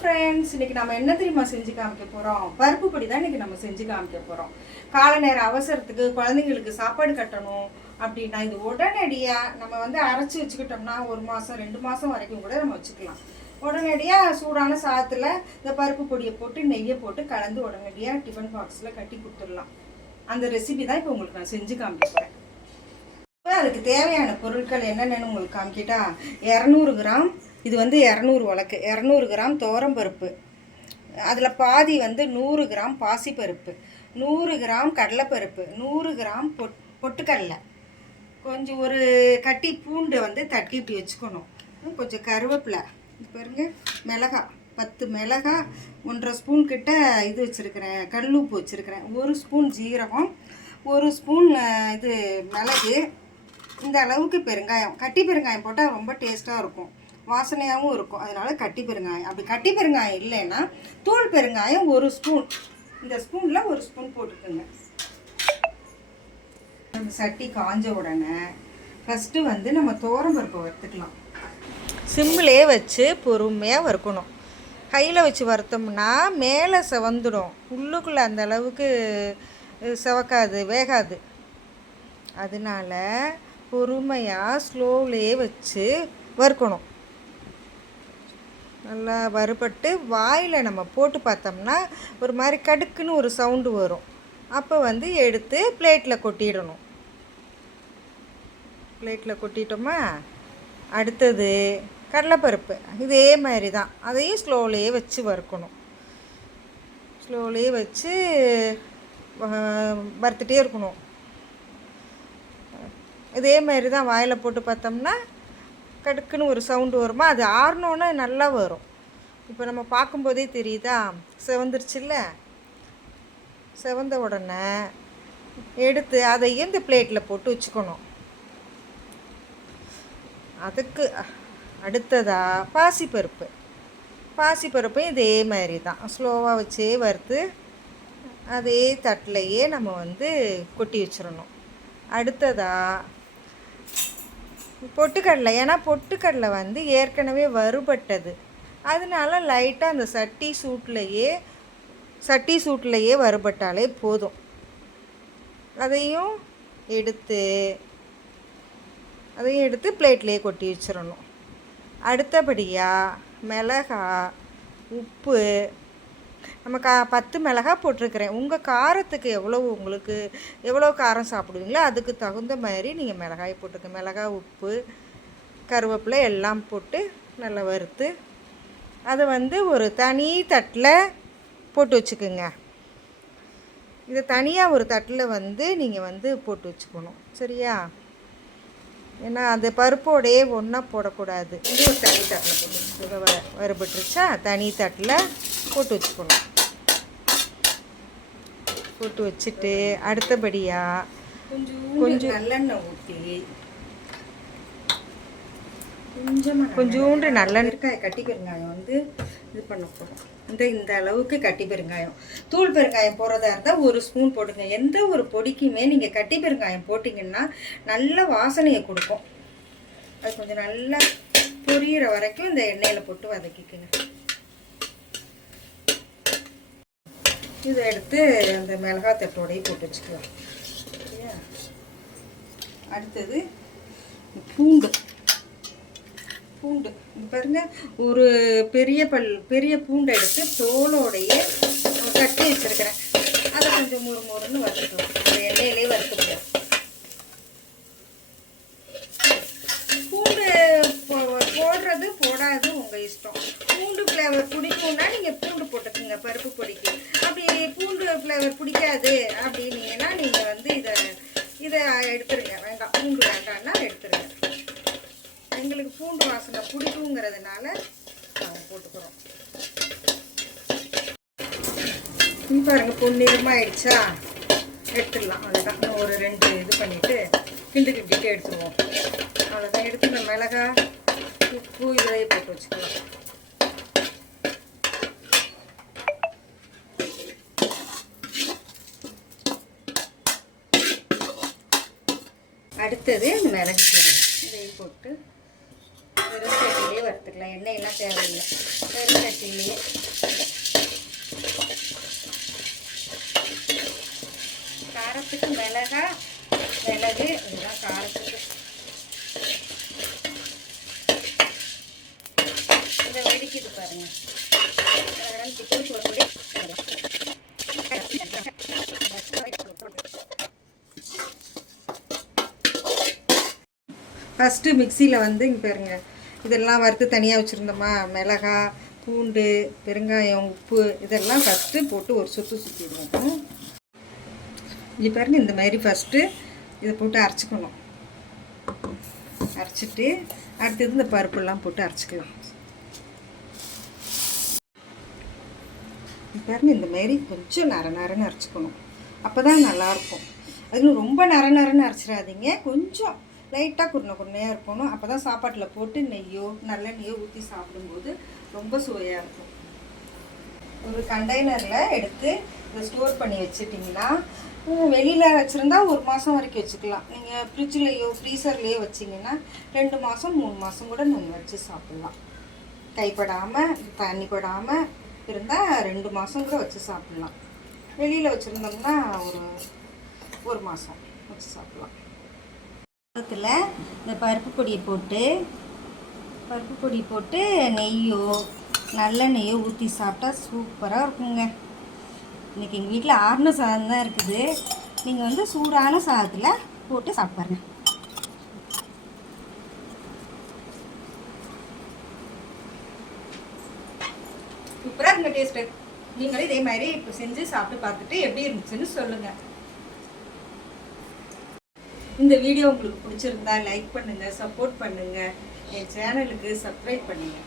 Friends, இன்னைக்கு நம்ம என்ன தெரியுமா செஞ்சு காமிக்க போகிறோம்? பருப்பு பொடி தான் இன்னைக்கு நம்ம செஞ்சு காமிக்க போகிறோம். காலை நேர அவசரத்துக்கு குழந்தைங்களுக்கு சாப்பாடு கட்டணும் அப்படின்னா இது உடனடியாக நம்ம அரைச்சி வச்சுக்கிட்டோம்னா 1 மாதம் 2 மாதம் வரைக்கும் கூட நம்ம வச்சுக்கலாம். உடனடியாக சூடான சாதத்தில் இந்த பருப்பு பொடியை போட்டு நெய்யை போட்டு கலந்து உடனடியாக டிஃபன் பாக்ஸில் கட்டி கொடுத்துடலாம். அந்த ரெசிபி தான் இப்போ உங்களுக்கு நான் செஞ்சு காமிக்க போகிறேன். இப்போ அதுக்கு தேவையான பொருட்கள் என்னென்னு உங்களுக்கு காமிக்கிட்டா, 200 கிராம் இது 200 உலக்கு, 200 கிராம் துவரம்பருப்பு, அதில் பாதி 100 கிராம் பாசிப்பருப்பு, 100 கிராம் கடலைப்பருப்பு, 100 கிராம் பொட்டுக்கடலை, கொஞ்சம் ஒரு கட்டி பூண்டு தட்டி இப்படி வச்சுக்கணும், கொஞ்சம் கருவேப்பிலை, பாருங்க மிளகாய் 10 மிளகாய், 1.5 ஸ்பூன் கிட்ட இது வச்சுருக்கிறேன், கல் உப்பு வச்சுருக்கிறேன், 1 ஸ்பூன் ஜீரகம், 1 ஸ்பூன் இது மிளகு, இந்த அளவுக்கு பெருங்காயம். கட்டி பெருங்காயம் போட்டால் ரொம்ப டேஸ்ட்டாக இருக்கும், வாசனையாகவும் இருக்கும். அதனால் கட்டி பெருங்காயம். அப்படி கட்டி பெருங்காயம் இல்லைன்னா தூள் பெருங்காயம் 1 ஸ்பூன், இந்த ஸ்பூனில் 1 ஸ்பூன் போட்டுக்கோங்க. நம்ம சட்டி காஞ்ச உடனே ஃபஸ்ட்டு நம்ம துவரம்பருப்பை வறுத்துக்கலாம். சிம்மிலே வச்சு பொறுமையாக வறுக்கணும். கையில் வச்சு வறுத்தோம்னா மேலே செவந்துடும், உள்ளுக்குள்ளே அந்த அளவுக்கு செவக்காது, வேகாது. அதனால பொறுமையாக ஸ்லோவிலே வச்சு வறுக்கணும். நல்லா வறுபட்டு வாயில் நம்ம போட்டு பார்த்தோம்னா ஒரு மாதிரி கடுக்குன்னு ஒரு சவுண்டு வரும். அப்போ எடுத்து பிளேட்டில் கொட்டிடணும். பிளேட்டில் கொட்டிட்டோமா, அடுத்தது கடலைப்பருப்பு இதே மாதிரி தான், அதையும் ஸ்லோவிலே வச்சு வறுக்கணும். ஸ்லோவிலே வச்சு வறுத்துட்டே இருக்கணும். இதே மாதிரி தான் வாயில் போட்டு பார்த்தோம்னா கடுக்குன்னு ஒரு சவுண்டு வருமா, அது ஆறினோன்னே நல்லா வரும். இப்போ நம்ம பார்க்கும்போதே தெரியுதா செவந்துருச்சுல்ல. செவந்த உடனே எடுத்து அதையும் இந்த பிளேட்டில் போட்டு வச்சுக்கணும். அதுக்கு அடுத்ததாக பாசிப்பருப்பு. பாசிப்பருப்பும் இதே மாதிரி தான் ஸ்லோவாக வச்சே வறுத்து அதே தட்டிலையே நம்ம கொட்டி வச்சிடணும். அடுத்ததாக பொட்டுக்கடலை, ஏன்னா பொட்டுக்கடலை ஏற்கனவே வறுபட்டது, அதனால லைட்டாக அந்த சட்டி சூட்லேயே வறுபட்டாலே போதும். அதையும் எடுத்து பிளேட்லேயே கொட்டி வச்சிடணும். அடுத்தபடியாக மிளகாய், உப்பு, நம்ம 10 மிளகாய் போட்டிருக்கிறேன். உங்கள் காரத்துக்கு உங்களுக்கு எவ்வளோ காரம் சாப்பிடுவீங்களோ அதுக்கு தகுந்த மாதிரி நீங்கள் மிளகாய் போட்டுருங்க. மிளகாய், உப்பு, கருவேப்பிலை எல்லாம் போட்டு நல்லா வறுத்து அதை ஒரு தனி தட்டில் போட்டு வச்சுக்கோங்க. இதை தனியாக ஒரு தட்டில் நீங்கள் போட்டு வச்சுக்கணும், சரியா? ஏன்னா அந்த பருப்போடையே ஒன்றா போடக்கூடாது. இது ஒரு தனி தட்டில் போட்டு வச்சுக்கோங்க. வறுபட்டுருச்சா, தனி தட்டில் போட்டு வச்சுக்கணும். போட்டு வச்சுட்டு அடுத்தபடியாக கொஞ்சம் நல்லெண்ணெய் ஊற்றி கொஞ்சோண்டு நல்லெண்ணெய் கட்டி பெருங்காயம் இது பண்ண போகிறோம். இந்த அளவுக்கு கட்டி பெருங்காயம். தூள் பெருங்காயம் போடுறதா இருந்தால் 1 ஸ்பூன் போட்டுங்க. எந்த ஒரு பொடிக்குமே நீங்கள் கட்டி பெருங்காயம் போட்டிங்கன்னா நல்ல வாசனையை கொடுக்கும். அது கொஞ்சம் நல்லா பொரியிற வரைக்கும் இந்த எண்ணெயில் போட்டு வதக்கிக்குங்க. இதை எடுத்து அந்த மிளகாய் தட்டோடையே போட்டு வச்சுக்கலாம், சரியா? அடுத்தது பூண்டு. பாருங்க, ஒரு பெரிய பூண்டை எடுத்து தோலோடையே கட்டி வச்சுருக்கிறேன். அதை கொஞ்சம் முறுமுறுன்னு வறுத்துக்கலாம். அந்த எண்ணெயிலே வறுத்துக்கலாம். பூண்டு போடுறது போடாது உங்கள் இஷ்டம். பூண்டு ஃப்ளேவர் பிடிக்கும்னா நீங்கள் பூண்டு போட்டுக்குங்க பருப்பு பொடிக்கு. அப்படி பூண்டு ஃப்ளேவர் பிடிக்காது அப்படின்னீங்கன்னா நீங்கள் இதை எடுத்துருங்க. வேண்டாம், பூண்டு வேண்டாம்னா எடுத்துருங்க. எங்களுக்கு பூண்டு வாசனை பிடிக்குங்கிறதுனால நாங்கள் போட்டுக்கிறோம். பாருங்கள், பொன்னிறமாக ஆயிடுச்சா, எடுத்துடலாம். அதுதான் இன்னும் ஒரு 2 இது பண்ணிவிட்டு கிண்டிட்டு எடுத்துருவோம். அவ்வளோதான். எடுத்து இந்த மிளகாய், உப்பு இதையே போட்டு வச்சுக்கலாம். அடுத்தது இந்த மிளகு சீரகம் இதையும் போட்டு வெறும் சட்டிலே வறுத்துக்கலாம். பார்த்துக்கலாம். எண்ணெயெல்லாம் தேவையில்லை, வெறும் சட்டிலேயே. காரத்துக்கு மிளகு இதெல்லாம் காரத்துக்கு. இதை வெடிக்குது பாருங்க. சிக்கன் போட்டு ஃபஸ்ட்டு மிக்சியில் வந்து இங்கே பாருங்க, இதெல்லாம் வறுத்து தனியாக வச்சுருந்தோமா, மிளகா, பூண்டு, பெருங்காயம், உப்பு இதெல்லாம் ஃபஸ்ட்டு போட்டு ஒரு சுற்றிடுவோம். இது பாருங்க, இந்த மாதிரி ஃபஸ்ட்டு இதை போட்டு அரைச்சிக்கணும். அரைச்சிட்டு அடுத்தது இந்த பருப்புலாம் போட்டு அரைச்சிக்கலாம். இது பாருங்க, இந்த மாதிரி கொஞ்சம் நரன்னு அரைச்சிக்கணும். அப்போ தான் நல்லாயிருக்கும். அதுவும் ரொம்ப நரன்னு அரைச்சிடாதீங்க, கொஞ்சம் லைட்டாக குருணையாக இருக்கணும். அப்போ தான் சாப்பாட்டில் போட்டு நெய்யோ நல்லெண்ணெய்யோ ஊற்றி சாப்பிடும்போது ரொம்ப சுவையாக இருக்கும். ஒரு கண்டெய்னரில் எடுத்து இதை ஸ்டோர் பண்ணி வச்சுட்டிங்கன்னா, வெளியில் வச்சுருந்தா 1 மாதம் வரைக்கும் வச்சுக்கலாம். நீங்கள் ஃப்ரிட்ஜ்லேயோ ஃப்ரீசர்லேயோ வச்சிங்கன்னா 2 மாதம் 3 மாதம் கூட நீங்கள் வச்சு சாப்பிட்லாம். கைப்படாமல் தண்ணி படாமல் இருந்தால் 2 மாதம் கூட வச்சு சாப்பிட்லாம். வெளியில் வச்சுருந்தோம்னா ஒரு மாதம் வச்சு சாப்பிட்லாம். அதில் இந்த பருப்பு பொடி போட்டு நெய்யோ நல்லெண்ணெய்யோ ஊற்றி சாப்பிட்டா சூப்பராக இருக்குங்க. இன்றைக்கி எங்கள் வீட்டில் ஆறுன சாதம் தான் இருக்குது. நீங்கள் வந்து சூடான சாதத்தில் போட்டு சாப்பிட்பாருங்க. சூப்பராக இருங்க டேஸ்ட்டு. நீங்களும் இதே மாதிரி இப்போ செஞ்சு சாப்பிட்டு பார்த்துட்டு எப்படி இருந்துச்சுன்னு சொல்லுங்கள். இந்த வீடியோ உங்களுக்கு பிடிச்சிருந்தா லைக் பண்ணுங்கள், சப்போர்ட் பண்ணுங்கள், என் சேனலுக்கு சப்ஸ்கிரைப் பண்ணுங்கள்.